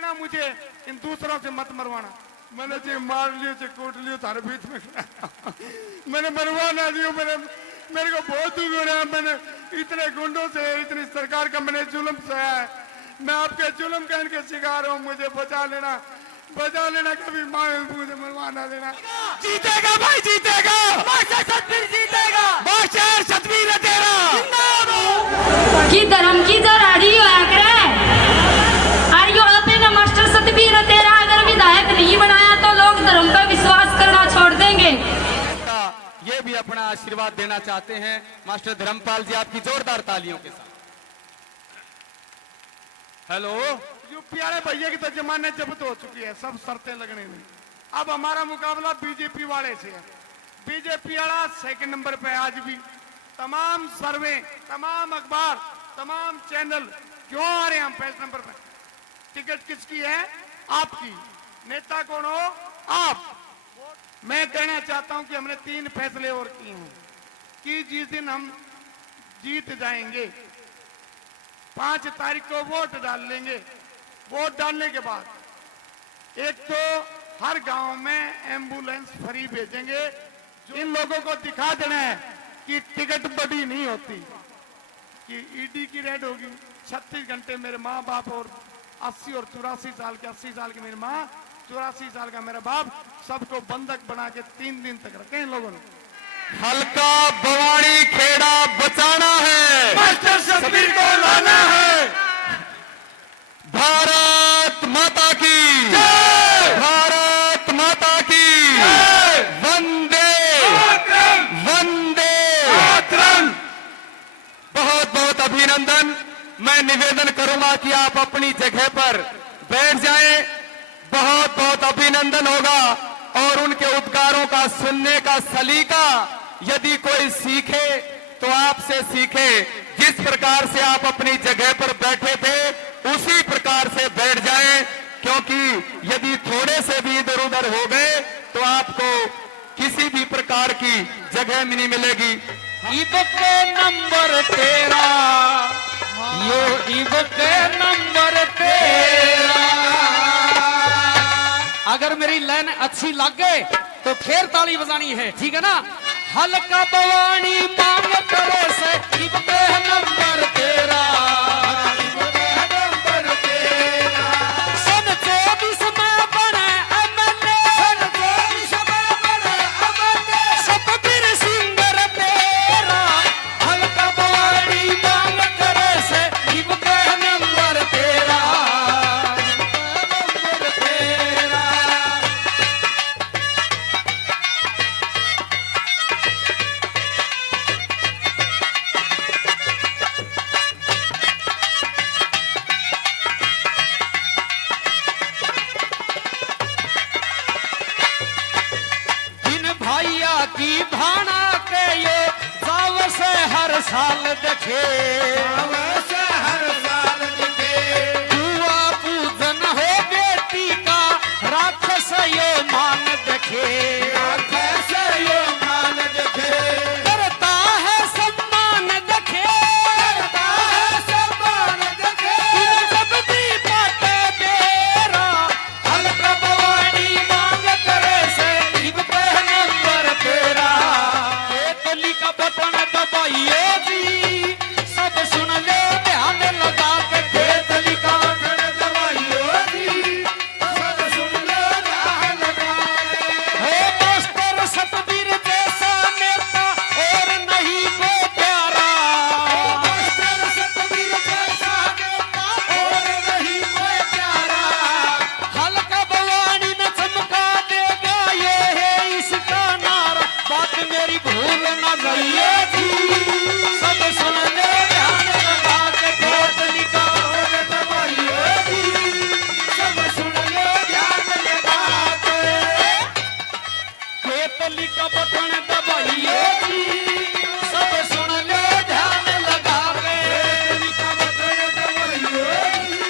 लेना मुझे, इन दूसरों से मत मरवाना। मैंने जी मार लियो जी कूट लियो तारे बीच में मैंने मरवा ना दियो। मेरे को बहुत दुख हो रहा है। मैंने इतने गुंडों से, इतनी सरकार का मैंने जुल्म सहा है। मैं आपके जुल्म का इनके शिकार हूँ, मुझे बचा लेना, बचा लेना। कभी मुझे मरवा ना देना। जीतेगा भाई, जीतेगा मास्टर सतवीर, जीतेगा मास्टर सतवीर तेरा की धर्म की जरारी होया करे। आरियो अपने ना मास्टर सतवीर तेरा अगर विधायक नहीं बनाया तो लोग धर्म पर विश्वास करना छोड़ देंगे। ये भी अपना आशीर्वाद देना चाहते हैं मास्टर धर्मपाल जी, आपकी जोरदार तालियों के साथ। हेलो, यूपी वाले भैया की तो जमाने जब्त हो चुकी है, सब शर्तें लगने में। अब हमारा मुकाबला बीजेपी वाले से है। बीजेपी वाला सेकंड नंबर पे आज भी। तमाम सर्वे, तमाम अखबार, तमाम चैनल क्यों आ रहे हैं हम पहले नंबर पे। टिकट किसकी है? आपकी। नेता कौन हो? आप। मैं कहना चाहता हूं कि हमने 3 फैसले और किए हैं कि जिस दिन हम जीत जाएंगे 5 तारीख को वोट डाल लेंगे। वोट डालने के बाद एक तो हर गांव में एम्बुलेंस फ्री भेजेंगे। इन लोगों को दिखा देना है कि टिकट बड़ी नहीं होती, कि ईडी की रेड होगी। 36 घंटे मेरे माँ बाप और 80 और 84 साल के, 80 साल की मेरी माँ, 84 साल का मेरा बाप, सबको बंधक बना के 3 दिन तक रखे इन लोगों ने। हल्का बवाड़ी खेड़ा बचाना है, मास्टर सतवीर को लाना है। भारत माता की जय, भारत माता की जय, वंदे वंदे मातरम। बहुत बहुत अभिनंदन। मैं निवेदन करूंगा कि आप अपनी जगह पर बैठ जाएं। बहुत बहुत अभिनंदन होगा और उनके उद्गारों का सुनने का सलीका यदि कोई सीखे तो आपसे सीखे। जिस प्रकार से आप अपनी जगह पर बैठे थे उसी प्रकार से बैठ जाएं, क्योंकि यदि थोड़े से भी इधर उधर हो गए तो आपको किसी भी प्रकार की जगह नहीं मिलेगी। ईब के नंबर तेरा, यो ईब के नंबर तेरा। अगर मेरी लाइन अच्छी लग गए तो फिर ताली बजानी है, ठीक है ना। हल्का बवानी मांग करे से ईब के नंबर तेरा, सन 24 में बने एमएलए, सन 24 में बने एमएलए, सतवीर सिंगर तेरा। हल्का बवानी मांग करे से ईब के नंबर तेरा, नंबर तेरा। भैया की भाना के ये जाव से हर साल देखे, हर साल देखे। बुआ पूजन हो बेटी का राक्षस ये मान देखे, राक्षस ये मान देखे। करता है सम्मान देखे, करता है सम्मान देखे। जब भी बाटे बेरा हल्का बवानी मांग करे से ईब के नंबर तेरा। तली का बटन दबाइए जी, सब सुन ले ध्यान लगा के। खेतली का बटन दबाइए जी, सब सुन ले ध्यान लगा के। हो मास्टर सतवीर जैसा नेता और नहीं वो प्यारा, मास्टर सतवीर जैसा नेता और नहीं कोई प्यारा। हल्का बवानी में चमका देगा ये है इसका नारा। बात मेरी भूल न जाइए जी, सब सुन ले ध्यान लगा के। खेतली का बटन दबाइए जी, सब सुन ले ध्यान लगा के। खेतली का बटन दबाइए जी, सब सुन ले ध्यान लगा के। खेतली का बटन दबाइए जी,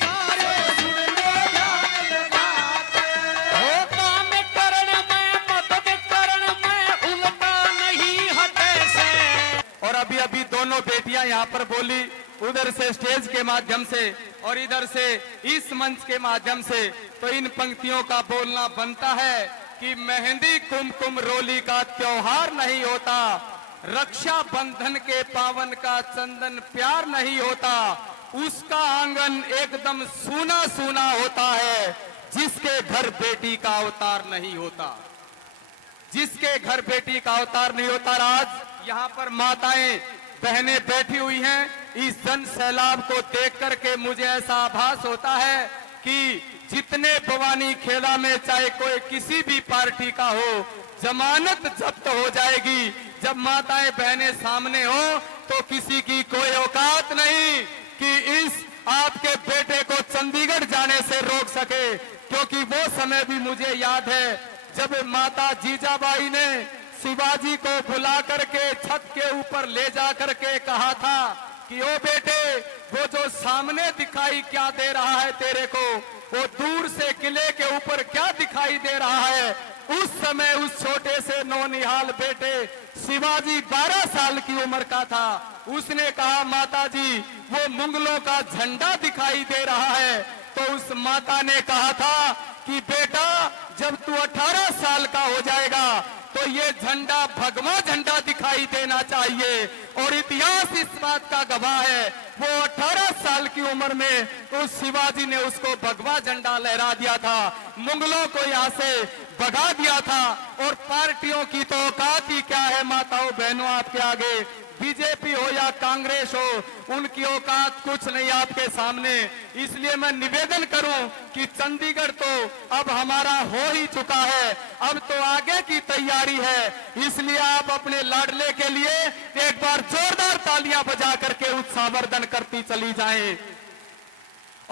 सारे सुन ले ध्यान लगा के। हो काम करण में मदद करण में उल्टा नहीं हटे से। और अभी अभी दोनों बेटियां यहाँ पर बोली, उधर से स्टेज के माध्यम से और इधर से इस मंच के माध्यम से तो इन पंक्तियों का बोलना बनता है कि मेहंदी कुमकुम रोली का त्योहार नहीं होता, रक्षा बंधन के पावन का चंदन प्यार नहीं होता, उसका आंगन एकदम सूना सूना होता है, जिसके घर बेटी का अवतार नहीं होता, जिसके घर बेटी का अवतार नहीं होता। आज यहाँ पर माताएं बहनें बैठी हुई हैं, इस जन सैलाब को देख करके मुझे ऐसा आभास होता है कि जितने भवानी खेला में चाहे कोई किसी भी पार्टी का हो, जमानत जब्त हो जाएगी। जब माताएं बहनें सामने हो तो किसी की कोई औकात नहीं कि इस आपके बेटे को चंडीगढ़ जाने से रोक सके, क्योंकि वो समय भी मुझे याद है जब माता जीजाबाई ने शिवाजी को बुला करके छत के ऊपर ले जा करके कहा था कि ओ बेटे, वो जो सामने दिखाई क्या दे रहा है तेरे को, वो दूर से किले के ऊपर क्या दिखाई दे रहा है। उस समय उस छोटे से नौनिहाल बेटे शिवाजी 12 साल की उम्र का था। उसने कहा माता जी, वो मुगलों का झंडा दिखाई दे रहा है। तो उस माता ने कहा था कि बेटा, जब तू 18 साल का हो जाएगा तो ये झंडा भगवा झंडा दिखाई देना चाहिए। और इतिहास इस बात का गवाह है, वो 18 साल की उम्र में उस शिवाजी ने उसको भगवा झंडा लहरा दिया था, मुगलों को यहाँ से भगा दिया था। और पार्टियों की तो औकात ही क्या है माताओं बहनों आपके आगे, बीजेपी हो या कांग्रेस हो, उनकी औकात कुछ नहीं आपके सामने। इसलिए मैं निवेदन करूं कि चंडीगढ़ तो अब हमारा हो ही चुका है, अब तो आगे की तैयारी है। इसलिए आप अपने लाडले के लिए एक बार जोरदार तालियां बजा करके उत्साहवर्धन करती चली जाएं।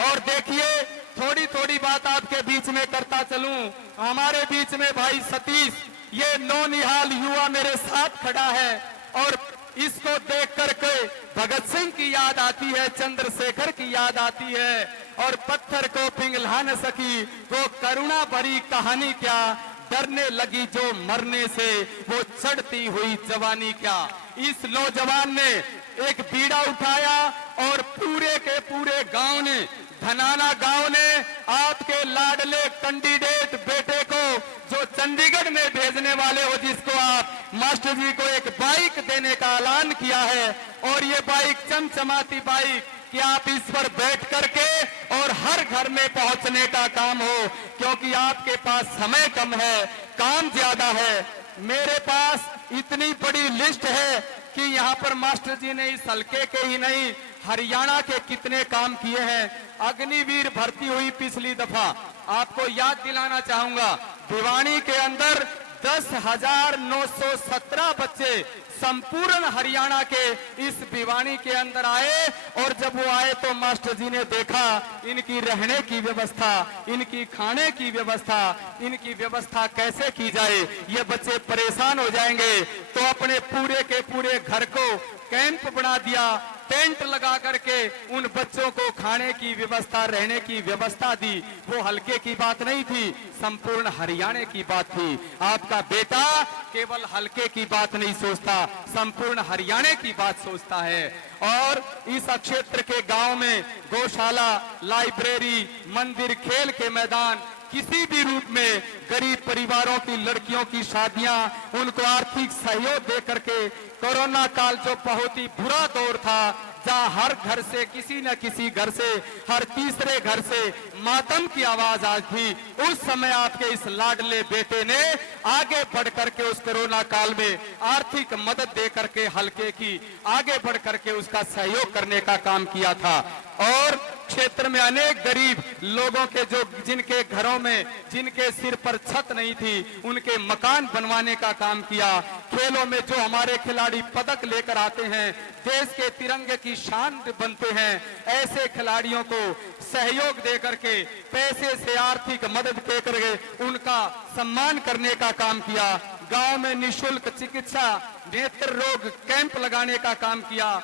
और देखिए, थोड़ी थोड़ी बात आपके बीच में करता चलूं। हमारे बीच में भाई सतीश, ये नौनिहाल युवा मेरे साथ खड़ा है, और इसको देख करके भगत सिंह की याद आती है, चंद्रशेखर की याद आती है, और पत्थर को पिघला न सकी वो करुणा भरी कहानी क्या, डरने लगी जो मरने से वो चढ़ती हुई जवानी क्या। इस नौजवान ने एक बीड़ा उठाया और पूरे के पूरे गांव ने, धनाना गांव ने आपके लाडले कैंडिडेट बेटे को जो चंडीगढ़ में भेजने वाले हो, जिसको आप मास्टर जी को एक बाइक देने का ऐलान किया है। और ये बाइक चमचमाती बाइक कि आप इस पर बैठ करके और हर घर में पहुंचने का काम हो, क्योंकि आपके पास समय कम है, काम ज्यादा है। मेरे पास इतनी बड़ी लिस्ट है कि यहाँ पर मास्टर जी ने इस हल्के के ही नहीं, हरियाणा के कितने काम किए हैं। अग्निवीर भर्ती हुई पिछली दफा, आपको याद दिलाना चाहूंगा, भिवानी के अंदर 10,917 बच्चे संपूर्ण हरियाणा के इस भिवानी के अंदर आए। और जब वो आए तो मास्टर जी ने देखा इनकी रहने की व्यवस्था, इनकी खाने की व्यवस्था, इनकी व्यवस्था कैसे की जाए, ये बच्चे परेशान हो जाएंगे। तो अपने पूरे के पूरे घर को कैंप बना दिया, टेंट लगा करके उन बच्चों को खाने की व्यवस्था, रहने की व्यवस्था दी। वो हल्के की बात नहीं थी, संपूर्ण हरियाणा की बात थी। आपका बेटा केवल हल्के की बात नहीं सोचता, संपूर्ण हरियाणा की बात सोचता है। और इस क्षेत्र के गांव में गौशाला, लाइब्रेरी, मंदिर, खेल के मैदान, किसी भी रूप में गरीब परिवारों की लड़कियों की शादियां, उनको आर्थिक सहयोग दे करके, कोरोना काल जो बहुत ही बुरा दौर था, जहां हर घर से, किसी न किसी घर से, हर तीसरे घर से मातम की आवाज आज थी, उस समय आपके इस लाडले बेटे ने आगे बढ़ करके उस कोरोना काल में आर्थिक मदद दे करके हल्के की आगे बढ़ करके उसका सहयोग करने का काम किया था। और क्षेत्र में अनेक गरीब लोगों के जो, जिनके घरों में, जिनके सिर पर छत नहीं थी, उनके मकान बनवाने का काम किया। खेलों में जो हमारे खिलाड़ी पदक लेकर आते हैं, देश के तिरंगे की शान बनते हैं, ऐसे खिलाड़ियों को सहयोग दे करके, पैसे से आर्थिक मदद दे करके उनका सम्मान करने का काम किया। गांव में निःशुल्क चिकित्सा, नेत्र रोग कैंप लगाने का काम किया।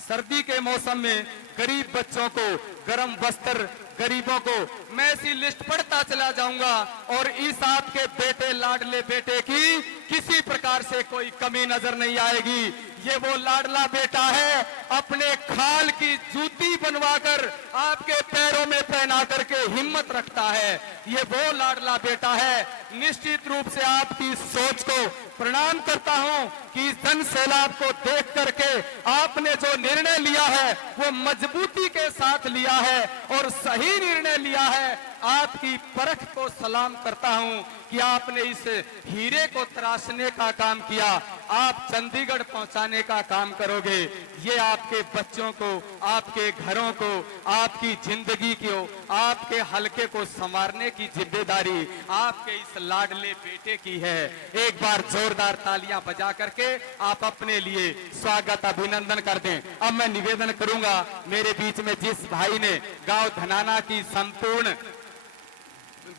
सर्दी के मौसम में गरीब बच्चों को गर्म वस्त्र, गरीबों को, मैं ऐसी लिस्ट पढ़ता चला जाऊंगा। और इस आपके बेटे, लाडले बेटे की किसी प्रकार से कोई कमी नजर नहीं आएगी। ये वो लाडला बेटा है अपने खाल की जूती बनवाकर आपके पैरों में पहना करके हिम्मत रखता है। ये वो लाडला बेटा है। निश्चित रूप से आपकी सोच को प्रणाम करता हूं कि इस जन सैलाब को देख करके आपने जो निर्णय लिया है वो मजबूती के साथ लिया है और सही निर्णय लिया है। आपकी परख को सलाम करता हूं कि आपने इस हीरे को तराशने का काम किया, आप चंडीगढ़ पहुंचाने का काम करोगे। ये आपके बच्चों को, आपके घरों को, आपकी जिंदगी को, आपके हलके को संवारने की जिम्मेदारी आपके इस लाडले बेटे की है। एक बार जोरदार तालियां बजा करके आप अपने लिए स्वागत अभिनंदन कर दें। अब मैं निवेदन करूंगा, मेरे बीच में जिस भाई ने गांव धनाना की संपूर्ण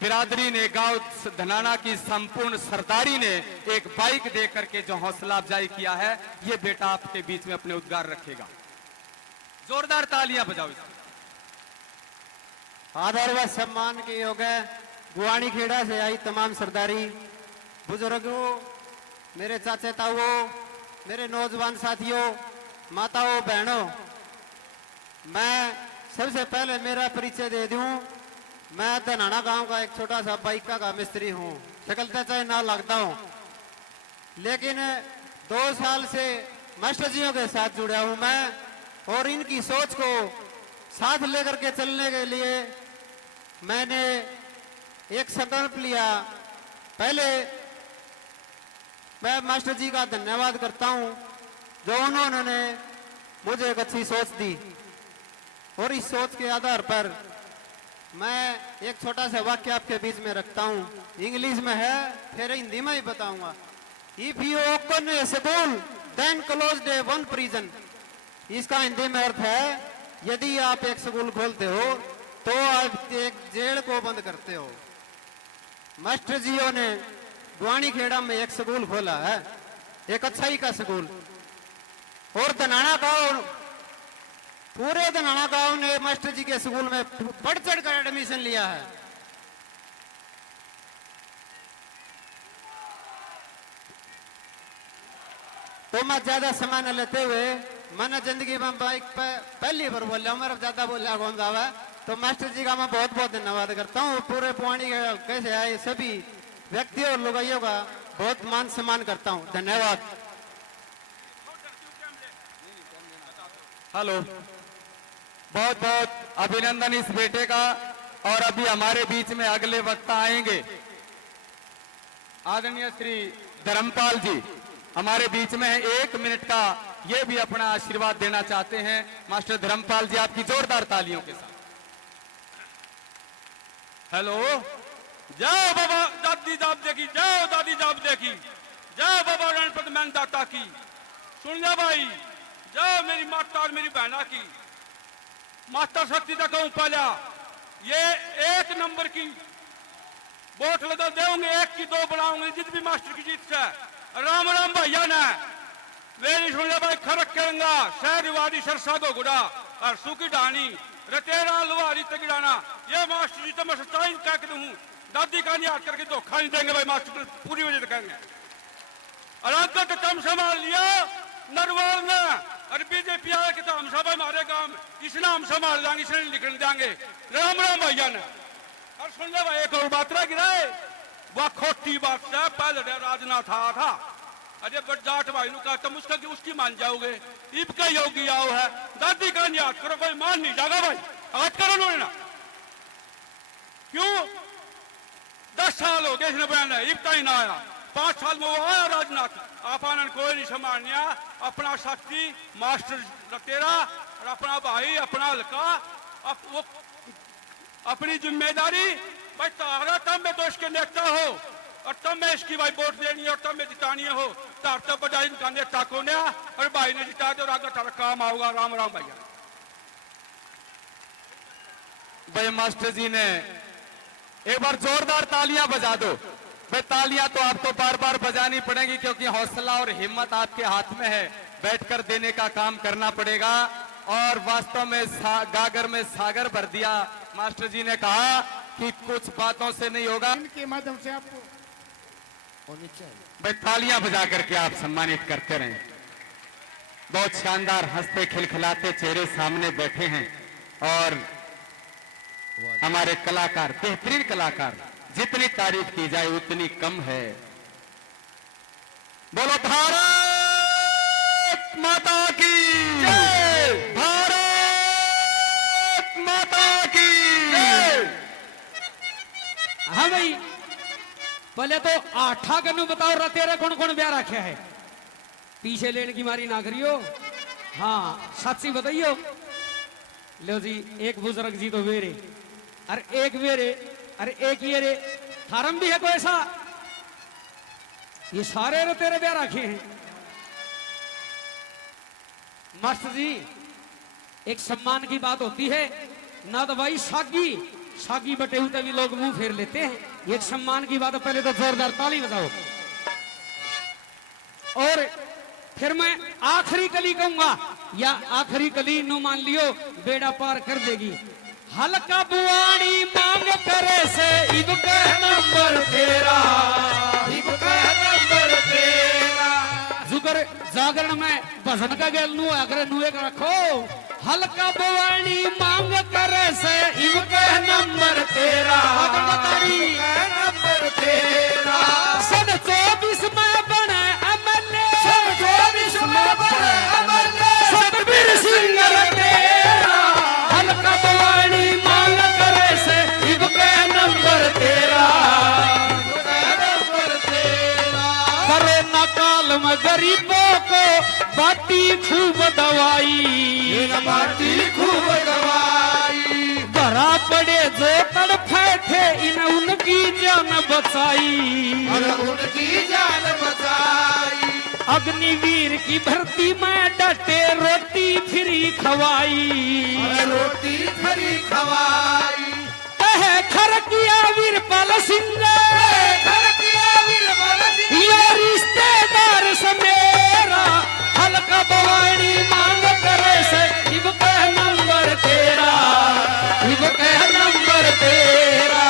बिरादरी ने, गांव धनाना की संपूर्ण सरदारी ने एक बाइक दे करके जो हौसला अफजाई किया है, ये बेटा आपके बीच में अपने उद्गार रखेगा। जोरदार तालियां बजाओ। आदर व सम्मान के योग्य गुआनी खेड़ा से आई तमाम सरदारी, बुजुर्गों, मेरे चाचे ताऊओं, मेरे नौजवान साथियों, माताओं, बहनों, मैं सबसे पहले मेरा परिचय दे दूं। मैं धनाना गांव का एक छोटा सा बाइक का मिस्त्री हूं। शकलता चाहे ना लगता हूं, लेकिन 2 साल से मास्टर जियों के साथ जुड़ा हूं मैं, और इनकी सोच को साथ लेकर के चलने के लिए मैंने एक संकल्प लिया। पहले मैं मास्टर जी का धन्यवाद करता हूं जो उन्होंने मुझे एक अच्छी सोच दी, और इस सोच के आधार पर मैं एक छोटा सा वाक्य आपके बीच में रखता हूं। इंग्लिश में है, फिर हिंदी में ही बताऊंगा। If you open a school then close day one prison. इसका हिंदी में अर्थ है, यदि आप एक स्कूल खोलते हो तो आप एक जेल को बंद करते हो। मास्टर जियों ने गुआनी खेड़ा में एक स्कूल खोला है, एक अच्छाई का स्कूल, और धनाना गांव, पूरे धनाना गांव ने मास्टर जी के स्कूल में बढ़ चढ़ कर एडमिशन लिया है। तो मैं ज्यादा समय न लेते हुए, मैंने जिंदगी में बाइक पे पहली बार बोल रहा हूं, मेरा ज्यादा बोलिया कौन जावा है, तो मास्टर जी का मैं बहुत बहुत धन्यवाद करता हूँ। पूरे पुआनी कैसे आए सभी व्यक्तियों और लुगाइयों का बहुत मान सम्मान करता हूँ। धन्यवाद। हेलो, बहुत बहुत अभिनंदन इस बेटे का। और अभी हमारे बीच में अगले वक्ता आएंगे, आदरणीय श्री धर्मपाल जी हमारे बीच में है। 1 मिनट का ये भी अपना आशीर्वाद देना चाहते हैं। मास्टर धर्मपाल जी, आपकी जोरदार तालियों के साथ। हेलो, जय बाबा दादी जाप देखी, जय दादी जाप देखी, जय बाबा गणपति मैन दाता की। सुन जा भाई, जय मेरी माता और मेरी बहना की। माता शक्ति तक कहूं पहला, ये 1 नंबर की वोट लगा देंगे, 1 की 2 बनाऊंगे, जित भी मास्टर की जीत से। राम राम भैया ने मेरी सुन भाई, खरक करेंगा शहरवाड़ी सरसा को गुड़ा और सुखी ढानी रतेरा लुहारी तगिड़ाना। ये मास्टर जी तो मैं सच्चाई कह के हूँ, दादी का नहीं हाथ करके धोखा नहीं देंगे भाई, मास्टर पूरी वजह कहेंगे। और आगे तो कम संभाल लिया नरवाल ने, और बीजेपी आए कि तो हम सब हमारे गांव में इसने हम संभाल देंगे, इसने निकल देंगे। राम राम भैया ने। और सुन ले भाई, एक और बात रह गिरा, वह खोटी बात से पहले राजना था। अरे बट जाट भाई ने कहा तुम उसकी मान जाओगे, इब का योगी आओ है, दादी का नहीं हाथ करो, कोई मान नहीं जाएगा भाई, हाथ करो नो ना। क्यों 10 साल हो गए इसने बयान है, इब ही ना आया। 5 साल में वो आया राजनाथ, आप आनंद कोई नहीं संभालनिया। अपना शक्ति मास्टर लतेरा और अपना भाई, अपना हल्का, वो अपनी जिम्मेदारी भाई तारा। तब में तो इसके नेता हो और तब में इसकी भाई वोट देनी है और तब में जितानी हो। तार तब बजा इनका नेता को ने और भाई ने जिता दे और आगे तारा काम आओगा। राम राम भैया। भाई मास्टर जी ने एक बार जोरदार तालियां बजा दो भाई। तालियां तो आपको बार बार बजानी पड़ेगी क्योंकि हौसला और हिम्मत आपके हाथ में है, बैठकर देने का काम करना पड़ेगा। और वास्तव में गागर में सागर भर दिया। मास्टर जी ने कहा कि कुछ बातों से नहीं होगा, इनके माध्यम से आपको भाई तालियां बजा करके आप सम्मानित करते रहें। बहुत शानदार हंसते खिलखिलाते चेहरे सामने बैठे हैं और हमारे कलाकार, बेहतरीन कलाकार, जितनी तारीफ की जाए उतनी कम है। बोलो भारत माता की जय, भारत माता की जय। हाँ भाई, पहले तो आठा कनु बताओ रा तेरा कौन कौन ब्याह रखा है, पीछे लेने की मारी ना करियो। हाँ सच्ची बताइयो। लो जी, एक बुजुर्ग जी तो वेरे, अरे एक वेरे, अरे एक ये रे, थारम भी है कोई ऐसा? ये सारे रे तेरे ब्याह रखे हैं। मास्टर जी, एक सम्मान की बात होती है ना, तो भाई सागी सागी बटे हुए भी लोग मुंह फेर लेते हैं। एक सम्मान की बात है, पहले तो जोरदार ताली बजाओ। और फिर मैं आखिरी कली कहूंगा, या आखिरी कली नु मान लियो बेड़ा पार कर देगी। हल्का बुआड़ी मांग करे से इब का नंबर तेरा, इब का नंबर तेरा। जुगर जागरण में भजन का गेल नु अगर नुए का रखो। हल्का बुआड़ी मांग करे से इब का नंबर तेरा, नंबर तेरा। सन 24 में बने एमएलए, सन 24 में बने एमएलए सतबीर सिंह तेरा। हल्का बुआड़ी मांग करे से इब का नंबर तेरा, नंबर तेरा। कोरोना काल में गरीबों को बाटी खूब दवाई, बाटी खूब दवाई। भरा पड़े जो तड़फे थे इन उनकी जान बचाई, उनकी जान बचाई। अग्निवीर की भर्ती में डटे रोटी फ्री खवाई, रोटी फ्री खवाई। खरकिया वीरपाल सिंह, खरकिया वीरपाल सिंह ये रिश्तेदार समेरा। हल्का बवाड़ी मांग करे से इब का नंबर तेरा, इब का नंबर तेरा।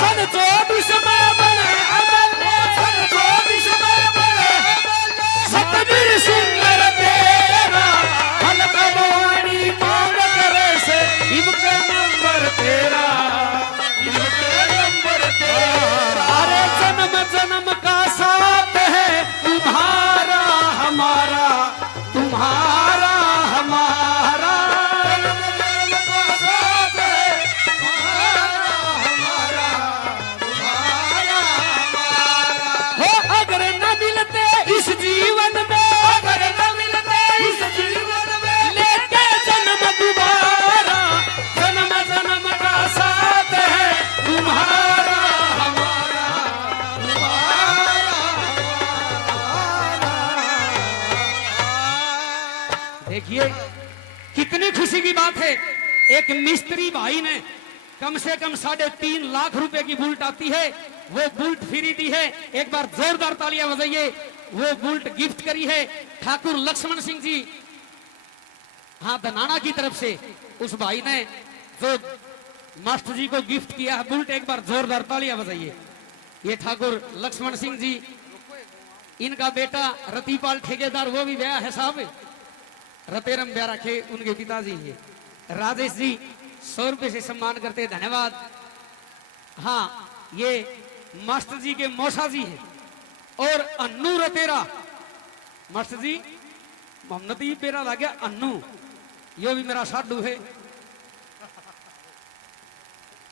सन 24 में बने एमएलए, सन 24 में बने एमएलए सतबीर सिंह तेरा। हल्का बवाड़ी मांग करे से इब का नंबर तेरा, इब का नंबर तेरा। अरे जन्म जन्म का साथ है तुम्हारा हमारा, तुम्हारा हमारा। जन्म जन्म का साथ है तुम्हारा हमारा, तुम्हारा हमारा। हो अगर न मिलते इस जीवन में, अगर न मिलते इस जीवन में लेके जन्म दोबारा। जन्म जन्म का साथ है तुम्हारा हमारा, तुम्हारा हमारा। देखिए कितनी खुशी की बात है, एक मिस्त्री भाई ने कम से कम 3.5 लाख रुपए की बुलेट आती है, वो बुलेट फ्री दी है। एक बार जोरदार तालियां बजाइए। वो बुलेट गिफ्ट करी है ठाकुर लक्ष्मण सिंह जी, हाँ धनाना की तरफ से। उस भाई ने जो मास्टर जी को गिफ्ट किया है बुलेट, एक बार जोरदार तालियां बजाइए। ये ठाकुर लक्ष्मण सिंह जी, इनका बेटा रतिपाल ठेकेदार, वो भी ब्याह है साहब, रतेरम ब्याह रखे उनके पिताजी है। राजेश जी 100 रुपए से सम्मान करते, धन्यवाद। हाँ ये मास्टर जी के मौसा जी हैं। और अन्नू रतेरा, मास्टर जी मोहम्मद ही पेरा लग गया अन्नू, यो भी मेरा साडू है।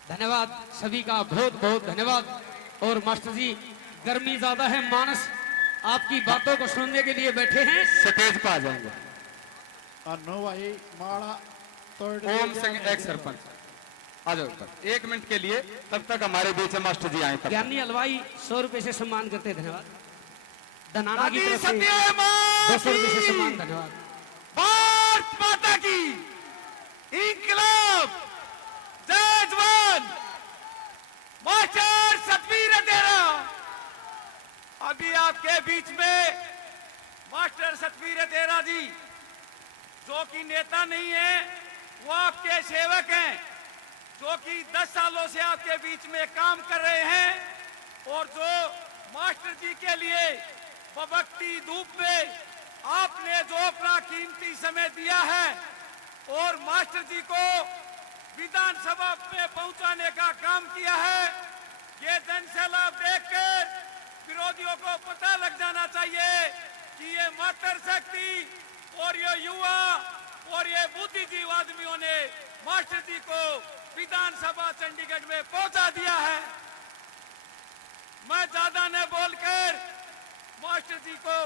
धन्यवाद सभी का, बहुत बहुत धन्यवाद। और मास्टर जी गर्मी ज्यादा है, मानस आपकी बातों को सुनने के लिए बैठे हैं, स्टेज पर आ जाएंगे। अन्नू भाई माड़ा तोड़ ओम सिंह एक सरपंच आ जाओ ऊपर 1 मिनट के लिए, तब तक हमारे बीच में मास्टर जी आए। तब ज्ञानी हलवाई 100 रुपए से सम्मान करते, धन्यवाद। धनाना की तरफ से सत्य माँ 200 रुपए से सम्मान, धन्यवाद। भारत माता की इंकलाब, जय जवान, मास्टर सतबीर तेरा। अभी आपके बीच में मास्टर सतबीर तेरा जी, जो कि नेता नहीं है, वो आपके सेवक हैं, जो कि 10 सालों से आपके बीच में काम कर रहे हैं। और जो मास्टर जी के लिए बबकती धूप में आपने जो अपना कीमती समय दिया है और मास्टर जी को विधानसभा में पहुंचाने का काम किया है, ये जनसैलाब देखकर विरोधियों को पता लग जाना चाहिए कि ये मातृशक्ति और ये युवा और ये बुद्धिजीवी आदमियों ने मास्टर जी को विधानसभा चंडीगढ़ में पहुंचा दिया है। मैं ज्यादा न बोलकर मास्टर जी को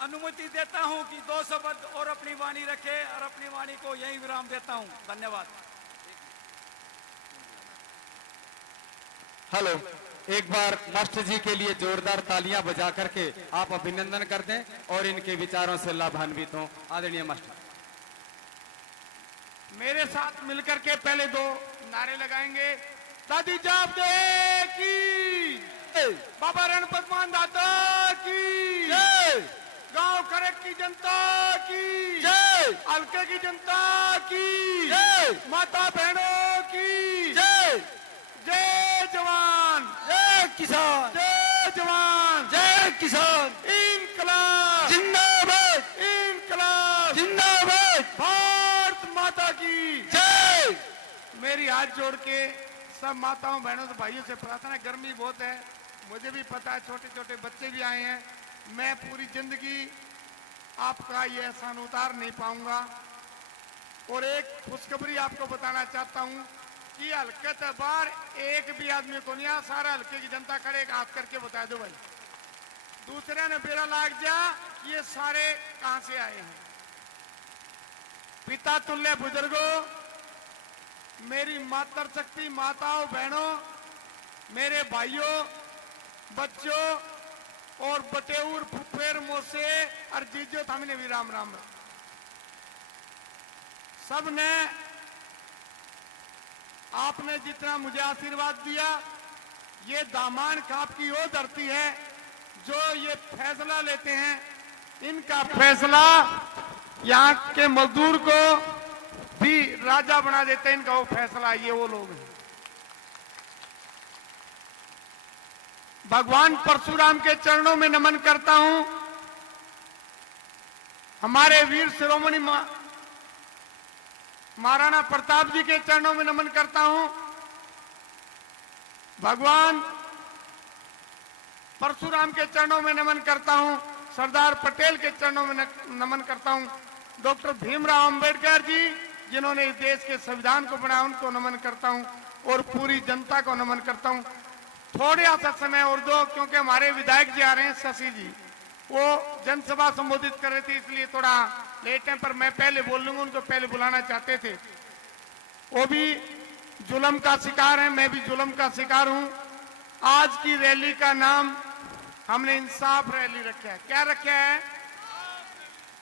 अनुमति देता हूं कि 2 शब्द और अपनी वाणी रखे और अपनी वाणी को यहीं विराम देता हूं। धन्यवाद। हेलो, एक बार मास्टर जी के लिए जोरदार तालियां बजा करके आप अभिनंदन कर दें और इनके विचारों से लाभान्वित हों। आदरणीय मास्टर, मेरे साथ मिलकर के पहले 2 नारे लगाएंगे। दादी जाप दे की, बाबा रणपत मान दादा की, गांव खरक की जनता की, हल्के की जनता की, माता बहनों की, जय जवान, जय किसान, जय जवान, जय किसान, इनकलाब जिंदाबाद, इनकलाब, जिंदाबाद, भारत माता की जय। मेरी हाथ जोड़ के सब माताओं बहनों से भाइयों से प्रार्थना है। गर्मी बहुत है, मुझे भी पता है, छोटे छोटे बच्चे भी आए हैं। मैं पूरी जिंदगी आपका ये एहसान उतार नहीं पाऊंगा। और एक खुशखबरी आपको बताना चाहता हूं कि हल्के से बाहर एक भी आदमी को नहीं आ, सारा हल्के की जनता खड़े एक हाथ करके बता दो भाई। दूसरे ने बेरा लाग जा, ये सारे कहां से आए हैं। पिता तुल्य बुजुर्गों, मेरी मातृशक्ति माताओं बहनों, मेरे भाइयों बच्चों और बटेऊर फुफेर मोसे और जीजो थामिने भी राम राम। सब ने आपने जितना मुझे आशीर्वाद दिया, ये दामान खाप की वो धरती है जो ये फैसला लेते हैं। इनका फैसला यहाँ के मजदूर को भी राजा बना देते हैं। इनका वो फैसला, ये वो लोग हैं। भगवान परशुराम के चरणों में नमन करता हूं। हमारे वीर शिरोमणि महाराणा प्रताप जी के चरणों में नमन करता हूं। भगवान परशुराम के चरणों में नमन करता हूं। सरदार पटेल के चरणों में नमन करता हूं। डॉक्टर भीमराव अंबेडकर जी जिन्होंने इस देश के संविधान को बनाया, उनको नमन करता हूं और पूरी जनता को नमन करता हूं। थोड़ा सा समय और दो, क्योंकि हमारे विधायक जी आ रहे हैं, शशि जी, वो जनसभा संबोधित कर रहे थे, इसलिए थोड़ा लेट है। पर मैं पहले बोल लूंगा, उनको पहले बुलाना चाहते थे। वो भी जुल्म का शिकार है, मैं भी जुल्म का शिकार हूं। आज की रैली का नाम हमने इंसाफ रैली रखा है। क्या रखा है,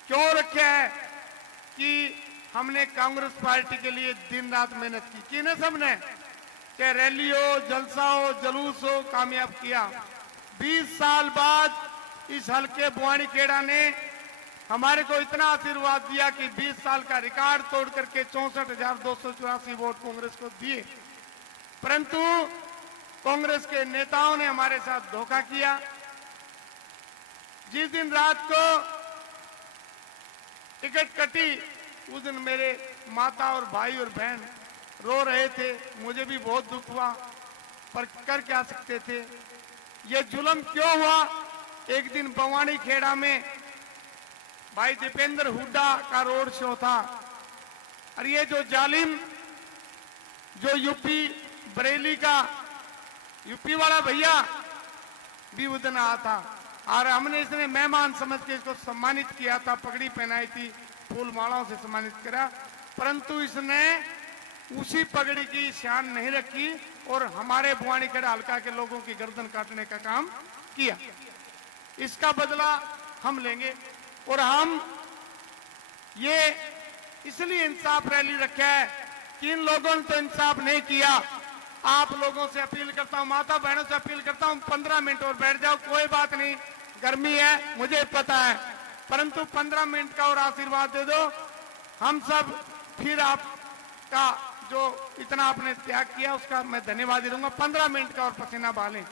क्यों रखा है? कि हमने कांग्रेस पार्टी के लिए दिन रात मेहनत की ना सबने, चाहे रैली हो, जलसा हो, जुलूस हो, कामयाब किया। 20 साल बाद इस हल्के बुआनी खेड़ा ने हमारे को इतना आशीर्वाद दिया कि 20 साल का रिकॉर्ड तोड़ करके 64,284 वोट कांग्रेस को दिए। परंतु कांग्रेस के नेताओं ने हमारे साथ धोखा किया। जिस दिन रात को टिकट कटी, उस दिन मेरे माता और भाई और बहन रो रहे थे। मुझे भी बहुत दुख हुआ, पर कर क्या सकते थे। ये जुल्म क्यों हुआ? एक दिन बवानी खेड़ा में भाई दीपेंद्र हुड्डा का रोड शो था, और ये जो जालिम, जो यूपी बरेली का यूपी वाला भैया भी उस दिन आया था, और हमने इसने मेहमान समझ के इसको सम्मानित किया था, पगड़ी पहनाई थी, फूल मालाओं से सम्मानित करा। परंतु इसने उसी पगड़ी की शान नहीं रखी और हमारे बुआनी खेड़ा हल्का के लोगों की गर्दन काटने का काम किया। इसका बदला हम लेंगे। और हम ये इसलिए इंसाफ रैली रखा है कि इन लोगों ने तो इंसाफ नहीं किया। आप लोगों से अपील करता हूं, माता बहनों से अपील करता हूं, 15 मिनट और बैठ जाओ, कोई बात नहीं, गर्मी है, मुझे पता है, परंतु 15 मिनट का और आशीर्वाद दे दो। हम सब फिर आपका जो इतना आपने त्याग किया उसका मैं धन्यवाद दे दूंगा। 15 मिनट का और पसीना बहालें।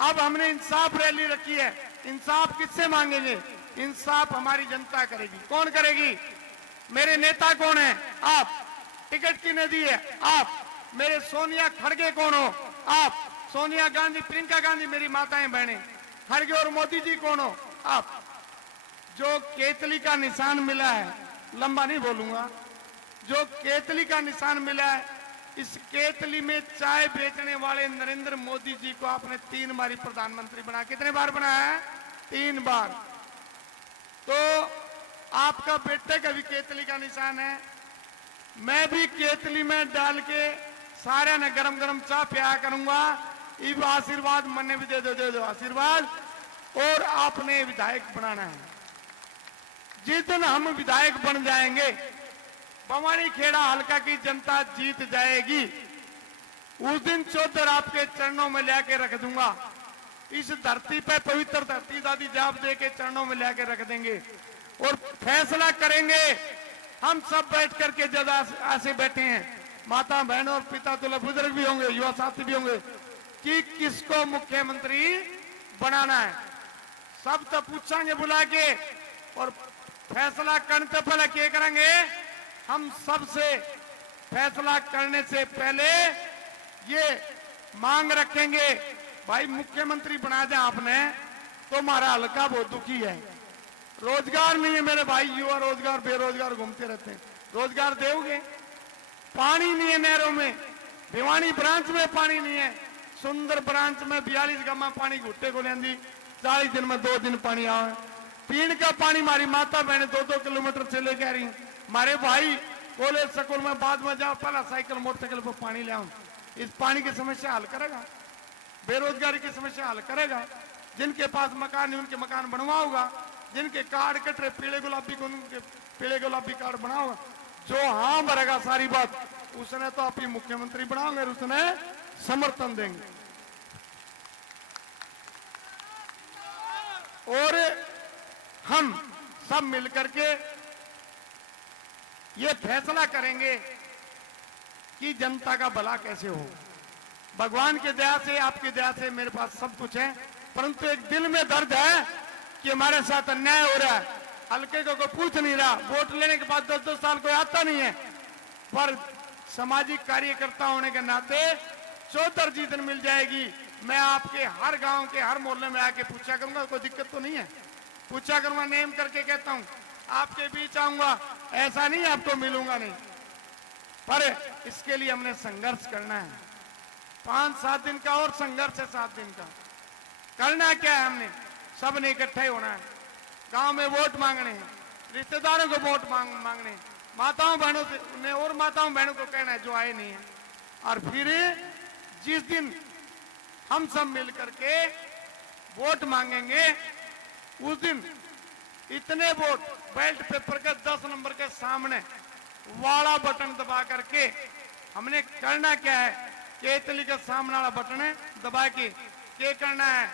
अब हमने इंसाफ रैली रखी है। इंसाफ किससे मांगेंगे? इंसाफ हमारी जनता करेगी। कौन करेगी? मेरे नेता कौन है? आप। टिकट किसने दी है? आप। मेरे सोनिया खड़गे कौन हो? आप। सोनिया गांधी, प्रियंका गांधी मेरी माताएं बहनें। खड़गे और मोदी जी कौन हो? आप। जो केतली का निशान मिला है, लंबा नहीं बोलूंगा, जो केतली का निशान मिला है, इस केतली में चाय बेचने वाले नरेंद्र मोदी जी को आपने 3 बार प्रधानमंत्री बनाया। कितने बार बनाया है? 3 बार। तो आपका बेटे का भी केतली का निशान है। मैं भी केतली में डाल के सारे ने गरम गरम चाय पिया करूंगा। इब आशीर्वाद मन्ने भी दे दो आशीर्वाद। और आपने विधायक बनाना है। जिस दिन हम विधायक बन जाएंगे, बवानी खेड़ा हल्का की जनता जीत जाएगी। उस दिन चौधर आपके चरणों में लेके रख दूंगा। इस धरती पे, पवित्र धरती, दादी जाप दे के चरणों में लेके रख देंगे और फैसला करेंगे। हम सब बैठ करके जब ऐसे बैठे हैं, माता बहनों और पिता तुल्य बुजुर्ग भी होंगे, युवा साथी भी होंगे, कि किसको मुख्यमंत्री बनाना है। सब तो पूछेंगे बुला के, और फैसला करने से पहले क्या करेंगे? हम सबसे फैसला करने से पहले ये मांग रखेंगे, भाई मुख्यमंत्री बना दे आपने तो हमारा हल्का बहुत दुखी है। रोजगार नहीं है मेरे भाई, युवा रोजगार बेरोजगार घूमते रहते हैं। रोजगार दोगे? पानी नहीं है नहरों में। भिवानी ब्रांच में पानी नहीं है। सुंदर ब्रांच में 42 गमा पानी घुट्टे को लेंदी, 40 दिन में 2 दिन पानी आवे। पीने का पानी हमारी माता बहने 2-2 किलोमीटर से लेके आ रही हैं। हमारे भाई कॉलेज स्कूल में बाद में जाओ, पहला साइकिल मोटरसाइकिल पर पानी ले आओ। इस पानी की समस्या हल करेगा? बेरोजगारी की समस्या हल करेगा? जिनके पास मकान है उनके मकान बनवाओगा। जिनके कार्ड कट रहे पीले गुलाबी को, उनके पीले गुलाबी कार्ड बनाओगा। जो हाँ भरेगा सारी बात, उसने तो आप ही मुख्यमंत्री बनाओगे, उसने समर्थन देंगे। और हम सब मिलकर के ये फैसला करेंगे कि जनता का भला कैसे हो। भगवान की दया से, आपकी दया से मेरे पास सब कुछ है, परंतु एक दिल में दर्द है कि हमारे साथ अन्याय हो रहा है। हल्के को कोई पूछ नहीं रहा। वोट लेने के बाद 10-10 साल कोई आता नहीं है। पर सामाजिक कार्यकर्ता होने के नाते 74 जी दिन मिल जाएगी। मैं आपके हर गांव के हर मोहल्ले में आके पूछा करूंगा, कोई दिक्कत तो नहीं है? पूछा करूंगा, नेम करके कहता हूं, आपके बीच आऊंगा। ऐसा नहीं आपको मिलूंगा नहीं, पर इसके लिए हमने संघर्ष करना है। 5-7 दिन का और संघर्ष है, 7 दिन का। करना क्या है? हमने सब ने इकट्ठे होना है। गांव में वोट मांगने हैं, रिश्तेदारों को वोट मांगने, माताओं बहनों ने और माताओं बहनों को कहना है जो आए नहीं है। और फिर जिस दिन हम सब मिल करके वोट मांगेंगे, उस दिन इतने वोट बैलेट पेपर के 10 नंबर के सामने वाला बटन दबा करके हमने करना क्या है? केतली के सामने वाला बटन है दबा के क्या करना है?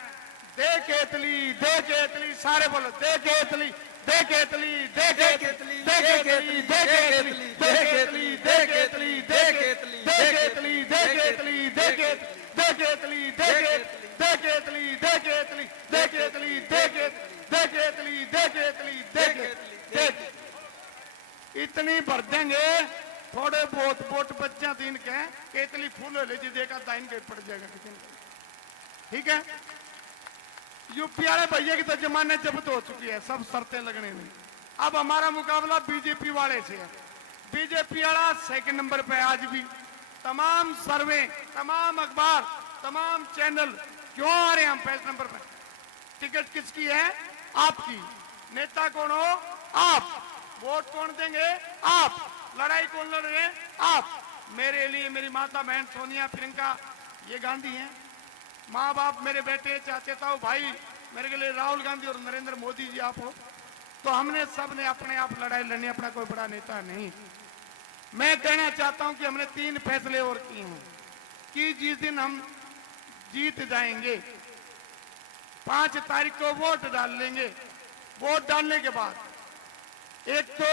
दे केतली, दे केतली, सारे बोलो दे केतली, दे केतली, दे केतली, दे केतली, दे केतली, दे केतली, दे केतली, दे केतली, दे केतली, दे केतली, दे केतली, दे केतली, दे केतली, दे केतली, दे केतली, दे केतली, दे केतली, दे केतली। इतनी भर देंगे, थोड़े बहुत वोट बच्चा दिन के केतली फूल ले जी देखा दाइन के पड़ जाएगा। ठीक है? यूपी वाले भैया की तो जमाने जब्त हो चुकी है, सब शर्तें लगने में। अब हमारा मुकाबला बीजेपी वाले से है। बीजेपी वाला 2nd नंबर पे आज भी। तमाम सर्वे, तमाम अखबार, तमाम चैनल क्यों आ रहे हैं हम 1st नंबर पे? टिकट किसकी है? आपकी। नेता कौन हो? आप। वोट कौन देंगे? आप। लड़ाई कौन लड़ रहे हैं? आप। मेरे लिए मेरी माता बहन सोनिया, प्रियंका ये गांधी हैं। माँ बाप मेरे बेटे, चाचे, ताऊ, भाई मेरे के लिए राहुल गांधी और नरेंद्र मोदी जी आप हो। तो हमने सब ने अपने आप लड़ाई लड़नी, अपना कोई बड़ा नेता नहीं। मैं कहना चाहता हूं कि हमने 3 फैसले और किए हैं कि जिस दिन हम जीत जाएंगे, 5 तारीख को वोट डाल लेंगे। वोट डालने के बाद एक तो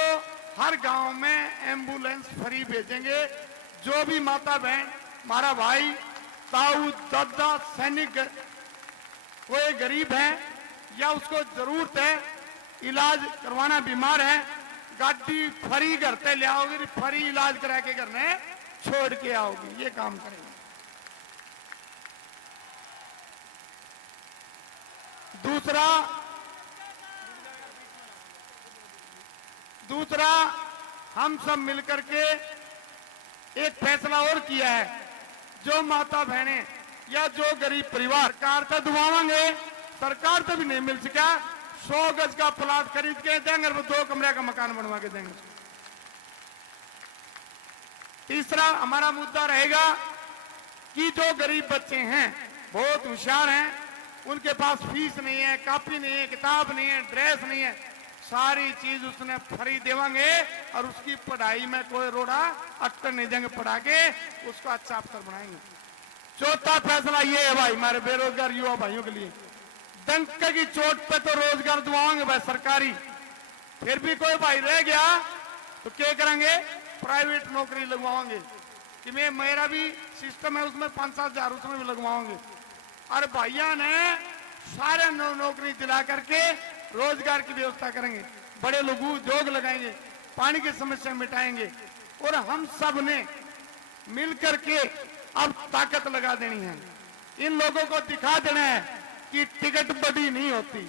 हर गांव में एम्बुलेंस फ्री भेजेंगे। जो भी माता बहन, हमारा भाई, ताऊ, दादा, सैनिक कोई गरीब है या उसको जरूरत है इलाज करवाना, बीमार है, गाड़ी फ्री करते ले आओगे, फ्री इलाज करा के करने छोड़ के आओगी, ये काम करेंगे। दूसरा हम सब मिलकर के एक फैसला और किया है, जो माता बहनें या जो गरीब परिवार सरकार से दुआवांगे, सरकार से भी नहीं मिल सका, 100 गज का प्लाट खरीद के देंगे, वो 2 कमरे का मकान बनवा के देंगे। तीसरा हमारा मुद्दा रहेगा कि जो गरीब बच्चे हैं, बहुत होशियार हैं, उनके पास फीस नहीं है, कॉपी नहीं है, किताब नहीं है, ड्रेस नहीं है, सारी चीज उसने फ्री देवांगे और उसकी पढ़ाई में कोई रोड़ा अटकर नहीं देंगे, पढ़ा के उसको अच्छा अफसर बनाएंगे। चौथा फैसला ये है भाई, हमारे बेरोजगार युवा भाइयों के लिए, डंके की चोट पे तो रोजगार दिलाएंगे भाई सरकारी, फिर भी कोई भाई रह गया तो क्या करेंगे, प्राइवेट नौकरी लगवाएंगे कि मेरा भी सिस्टम है, उसमें 5-7 हजार उसमें भी लगवाएंगे। और भैया ने सारे नौकरी दिला करके रोजगार की व्यवस्था करेंगे, बड़े लोग उद्योग लगाएंगे, पानी की समस्या मिटाएंगे, और हम सब ने मिलकर के अब ताकत लगा देनी है। इन लोगों को दिखा देना है कि टिकट बड़ी नहीं होती,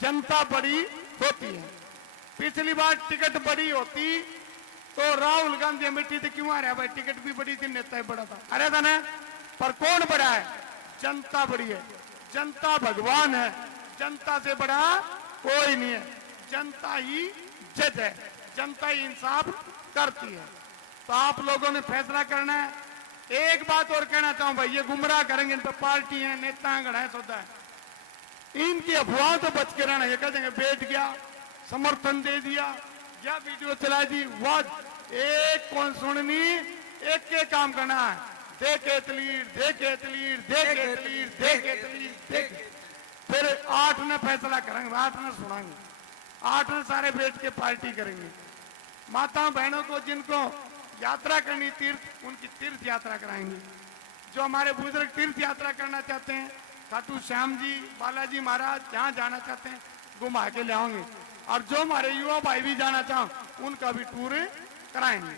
जनता बड़ी होती है। पिछली बार टिकट बड़ी होती तो राहुल गांधी मिट्टी थी, क्यों आ रहा है भाई, टिकट भी बड़ी थी, नेता भी बड़ा था, अरे था ना, पर कौन बड़ा है, जनता बड़ी है, जनता भगवान है, जनता से बड़ा कोई नहीं है, जनता ही जज है, जनता ही इंसाफ करती है। तो आप लोगों ने फैसला करना है। एक बात और कहना चाहूं भाई, ये गुमराह करेंगे, इन पर पार्टी है, नेता है, गढ़ है, सौदा है, इनकी अफवाह तो बच के रहना। ये कह देंगे बैठ गया, समर्थन दे दिया या वीडियो चला दी, वाह एक कौन सुननी, एक के काम करना है, देखे तलीर, देखे तलीर, देखे तलीर, देखे तलीर, देखे, फिर 8 ने फैसला करेंगे, 8 ने सुनाएंगे, 8 ने सारे बैठ के पार्टी करेंगे। माताओं बहनों को जिनको यात्रा करनी तीर्थ, उनकी तीर्थ यात्रा कराएंगे। जो हमारे बुजुर्ग तीर्थ यात्रा करना चाहते हैं, खाटू श्याम जी, बालाजी महाराज, जहाँ जाना चाहते हैं घुमा के ले आएंगे। और जो हमारे युवा भाई भी जाना चाहें उनका भी टूर कराएंगे।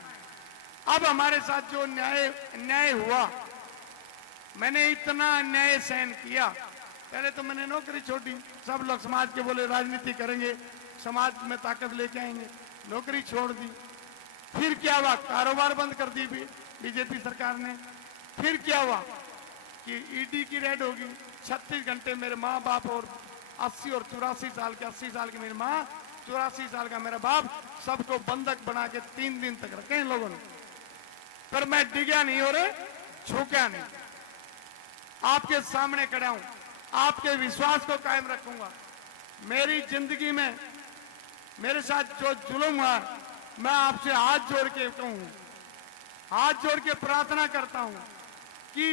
अब हमारे साथ जो न्याय हुआ, मैंने इतना अन्याय सहन किया, पहले तो मैंने नौकरी छोड़ दी, सब लोग समाज के बोले राजनीति करेंगे, समाज में ताकत लेके आएंगे, नौकरी छोड़ दी। फिर क्या हुआ, कारोबार बंद कर दी बीजेपी सरकार ने। फिर क्या हुआ कि ईडी की रेड होगी, 36 घंटे मेरे माँ बाप और 80 और 84 साल के, 80 साल की मेरी माँ, 84 साल का मेरा बाप, सबको बंधक बना के 3 दिन तक रखे इन लोगों ने। पर मैं डिगा नहीं और झुका नहीं, आपके सामने खड़ा हूं, आपके विश्वास को कायम रखूंगा। मेरी जिंदगी में मेरे साथ जो जुल्म हुआ, मैं आपसे हाथ जोड़ के कहूं, हाथ जोड़ के प्रार्थना करता हूं कि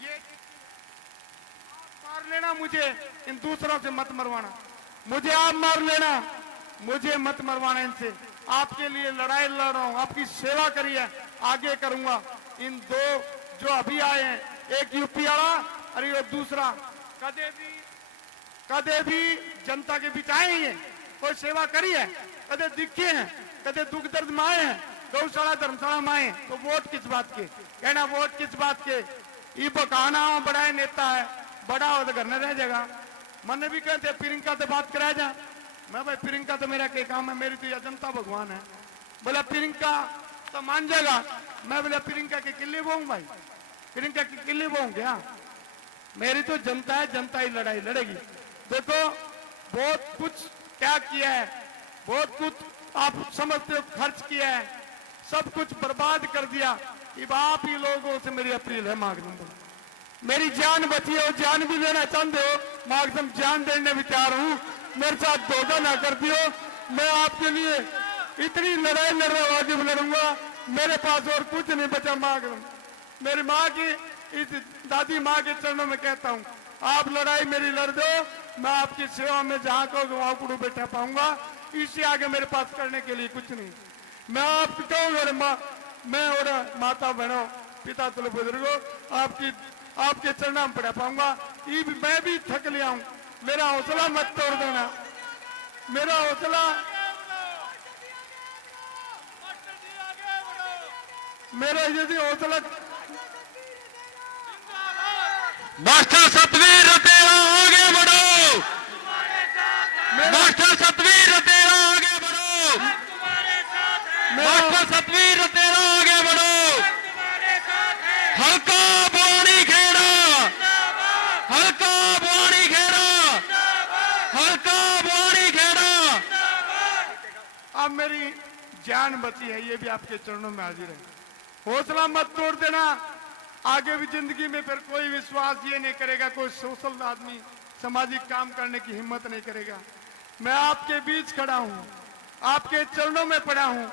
ये आप मार लेना मुझे, इन दूसरों से मत मरवाना, मुझे आप मार लेना, मुझे मत मरवाना इनसे। आपके लिए लड़ाई लड़ रहा हूं, आपकी सेवा करिए, आगे करूंगा। इन 2 जो अभी आए हैं, एक यूपी वाला और ये दूसरा, कदे भी जनता के बीच आए हैं, कोई सेवा करी है, कदे दिखे हैं, कदे दुख दर्द में आए हैं, गौशाला धर्मशाला में आए, तो वोट किस बात के, कहना वोट किस बात के, ये बकाना बड़ा है नेता है, बड़ा हो तो घर न रह जाएगा। मैंने भी कहते प्रियंका से बात कराया जा, मैं भाई प्रियंका तो मेरा क्या काम है, मेरी तो यह जनता भगवान है। बोला प्रियंका तो मान जाएगा, मैं बोला प्रियंका के किले बोऊं भाई, प्रियंका के किले बोऊं क्या, मेरी तो जनता है, जनता ही लड़ाई लड़ेगी। देखो बहुत कुछ क्या किया है, बहुत कुछ आप समझते हो खर्च किया है, सब कुछ बर्बाद कर दिया। अब आप ही लोगों से मेरी अपील है, मागदम मेरी जान बची है, जान भी लेना चाहते हो, मागदम जान देने में तैयार हूं, मेरे साथ धोखा ना कर दियो। मैं आपके लिए इतनी लड़ाई लड़ रहा वाजिब लड़ूंगा, मेरे पास और कुछ नहीं बचा। मागदम मेरी माँ की, इस दादी माँ के चरणों में कहता हूँ, आप लड़ाई मेरी लड़ दो, मैं आपकी सेवा में जहाँ को वहां कुड़ू बैठा पाऊंगा, इससे आगे मेरे पास करने के लिए कुछ नहीं। मैं आपको कहूँगा, मैं और माता बहनों, पिता तुल बुजुर्गो, आपके चरणों में पड़ा पाऊंगा। मैं भी थक लिया हूँ, मेरा हौसला मत तोड़ देना, मेरा हौसला, मेरा यदि हौसला, मास्टर सतवीर रतेरा आगे बढ़ो, मास्टर सतवीर रतेरा आगे बढ़ो, मास्टर सतवीर रतेरा आगे बढ़ो। हल्का बुआनी खेड़ा, हल्का बुआनी खेड़ा, हल्का बुआनी खेड़ा। अब मेरी जान बची है, ये भी आपके चरणों में हाजिर है। हौसला मत तोड़ देना, आगे भी जिंदगी में फिर कोई विश्वास ये नहीं करेगा, कोई सोशल आदमी सामाजिक काम करने की हिम्मत नहीं करेगा। मैं आपके बीच खड़ा हूँ, आपके चरणों में पड़ा हूँ,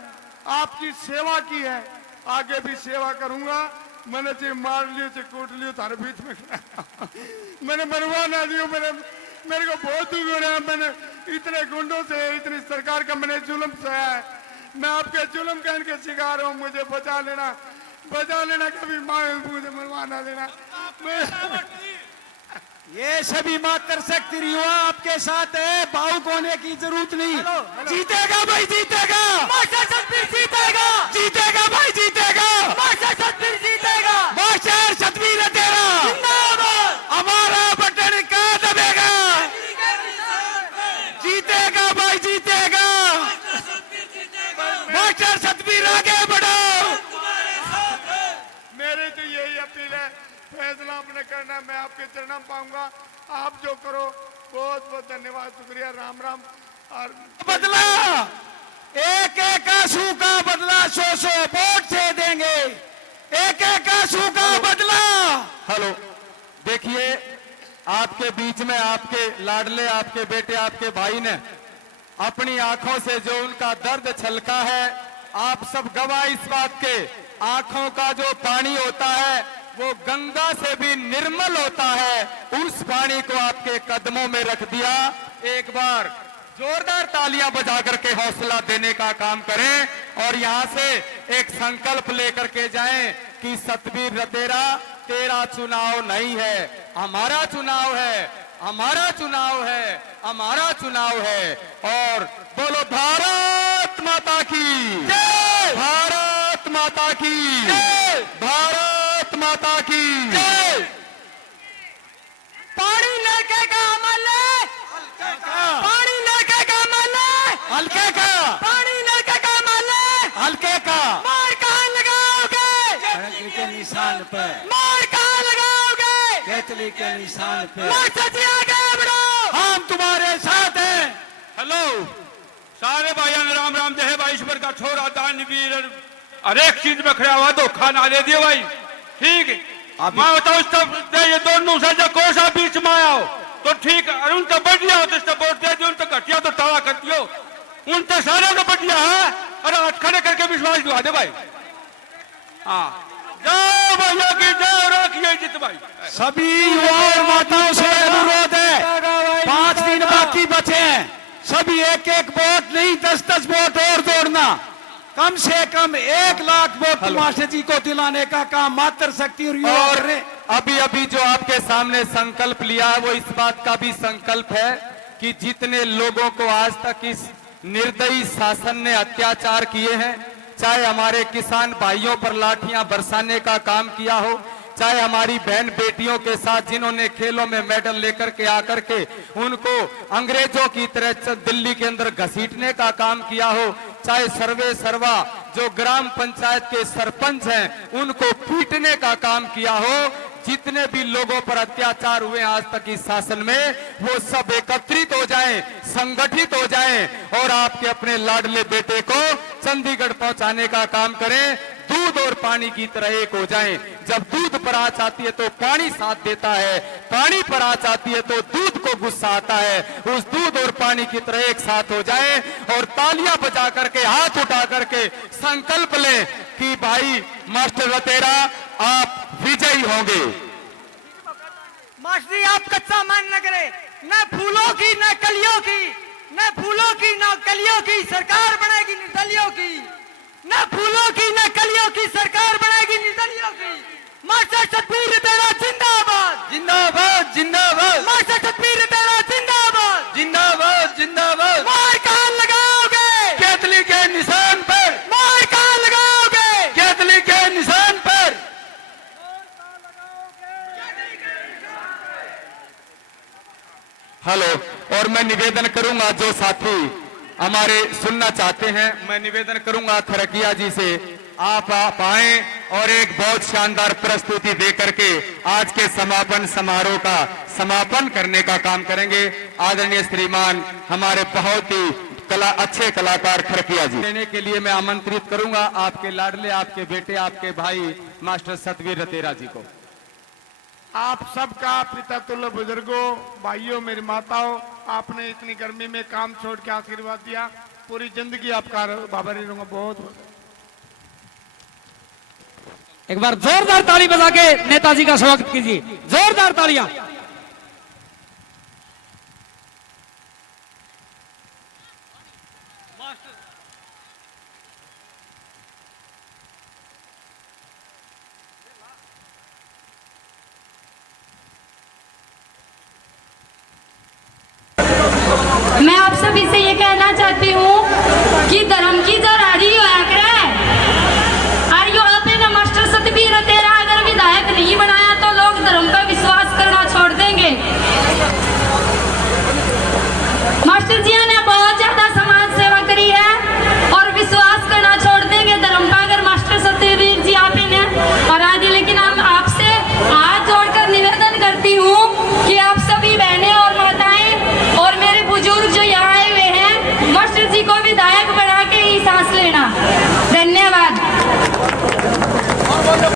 आपकी सेवा की है, आगे भी सेवा करूंगा। मैंने चाहे मार लियो चाहे कूट लियो, तारे बीच में खड़ा मैंने मरवा ना दियो, मेरे को बहुत दुख हो रहा है। मैंने इतने गुंडों से, इतनी सरकार का मैंने जुल्म सहा है, मैं आपके जुल्म कहने के शिकार हूँ। मुझे बचा लेना, बचा लेना, कभी मुझे मरवा ना देना। ये सभी मात्र शक्ति युवा आपके साथ है, भावुक होने की जरूरत नहीं। जीतेगा भाई, जीतेगा मास्टर सतवीर, जीतेगा, जीतेगा भाई, जीतेगा मास्टर सतवीर, जीतेगा मास्टर सतवीर रतेरा जिंदाबाद। हमारा बटन का दबेगा, जीतेगा भाई, जीतेगा मास्टर सतवीर, आगे बढ़ो। मेरे तो यही अपील है, फैसला आपने करना, मैं आपके चरणों पाऊंगा। आप जो करो, बहुत बहुत धन्यवाद, शुक्रिया, राम राम। और बदला एक एक आंसू का बदला 100 वोट से देंगे, एक एक आंसू का बदला। हेलो, देखिए आपके बीच में आपके लाडले, आपके बेटे, आपके भाई ने अपनी आंखों से जो उनका दर्द छलका है, आप सब गवाह इस बात के। आंखों का जो पानी होता है वो गंगा से भी निर्मल होता है, उस पानी को आपके कदमों में रख दिया। एक बार जोरदार तालियां बजा करके हौसला देने का काम करें और यहां से एक संकल्प लेकर के जाएं कि सतवीर रतेरा, तेरा चुनाव नहीं है, हमारा चुनाव है, हमारा चुनाव है, हमारा चुनाव है। और बोलो भारत माता की जय, भारत माता की जय, भारत माता की जय। पानी लड़के का अमल है, पानी लड़के का अमल है, हल्के का पानी लड़के का अमल है, हल्के का। मार कहाँ लगाओगे? कैतली के निशान पे। मार कहाँ लगाओगे? कैतली के निशान पे। मास्टर जी आगे बढ़ो, हम तुम्हारे साथ हैं। हेलो सारे भाइयों ने राम राम, जय भाई ईश्वर का छोरा दानवीर, हर एक चीज में खड़ा हुआ, धोखा ना दे दियो भाई, ठीक है। मैं बताऊँ ये दोनों से जो कोसा बीच में आया हो तो ठीक, उन तो बढ़िया हो तो वोट दे दियो, उन तो घटिया तो टाला कर दियो, उन तो सारे तो बढ़िया है। अरे हाथ खड़े करके विश्वास दिवा दे भाई। हाँ, जाओ भैया की जाओ, रखिए जीत भाई। सभी युवा और माताओं से अनुरोध है, 5 दिन बाकी बचे हैं, सभी एक एक वोट नहीं 10-10 वोट और जोड़ना, कम से कम 1 लाख वोट मास्टर जी को दिलाने का काम मात्र शक्ति और युवा और कर रहे। अभी अभी जो आपके सामने संकल्प लिया है वो इस बात का भी संकल्प है कि जितने लोगों को आज तक इस निर्दयी शासन ने अत्याचार किए हैं, चाहे हमारे किसान भाइयों पर लाठियां बरसाने का काम किया हो, चाहे हमारी बहन बेटियों के साथ जिन्होंने खेलों में मेडल लेकर के आकर के उनको अंग्रेजों की तरह दिल्ली के अंदर घसीटने का काम किया हो, चाहे सर्वे सर्वा जो ग्राम पंचायत के सरपंच हैं उनको पीटने का काम किया हो, जितने भी लोगों पर अत्याचार हुए आज तक इस शासन में, वो सब एकत्रित हो जाएं, संगठित हो जाएं और आपके अपने लाडले बेटे को चंडीगढ़ पहुंचाने का काम करें। दूध और पानी की तरह एक हो जाएं। जब दूध पर आंच आती है तो पानी साथ देता है, पानी पर आंच आती है तो दूध को गुस्सा आता है। उस दूध और पानी की तरह एक साथ हो जाएं और तालियां बजा करके, हाथ उठा करके संकल्प लें कि भाई मास्टर रतेरा आप विजयी होंगे। मास्टर जी आप कच्चा मान न करे, न फूलों की न कलियों की, न फूलों की न कलियों की सरकार बनेगी निर्दलियों की, न फूलों की न कलियों की सरकार बनेगी निर्दलियों की। मास्टर सतवीर रतेरा जिंदाबाद, जिंदाबाद, जिंदाबाद। मास्टर सतवीर रतेरा जिंदाबाद। हेलो। और मैं निवेदन करूंगा जो साथी हमारे सुनना चाहते हैं, मैं निवेदन करूंगा खरकिया जी से आप आए और एक बहुत शानदार प्रस्तुति दे करके आज के समापन समारोह का समापन करने का काम करेंगे। आदरणीय श्रीमान हमारे बहुत ही अच्छे कलाकार खरकिया जी देने के लिए मैं आमंत्रित करूंगा आपके लाडले, आपके बेटे, आपके भाई मास्टर सतवीर रतेरा जी को। आप सबका पिता तुल्य बुजुर्गों, भाइयों, मेरी माताओं, आपने इतनी गर्मी में काम छोड़ के आशीर्वाद दिया, पूरी जिंदगी आपका बाबरी रहूंगा। बहुत बहुत एक बार जोरदार ताली बजा के नेताजी का स्वागत कीजिए, जोरदार तालियां। मैं आप सभी से ये कहना चाहती हूँ कि धर्म की जो राजी होया करे, और यो अपने मास्टर सतबीर तेरा अगर विधायक नहीं बनाया तो लोग धर्म पर विश्वास करना छोड़ देंगे। मास्टर जी ने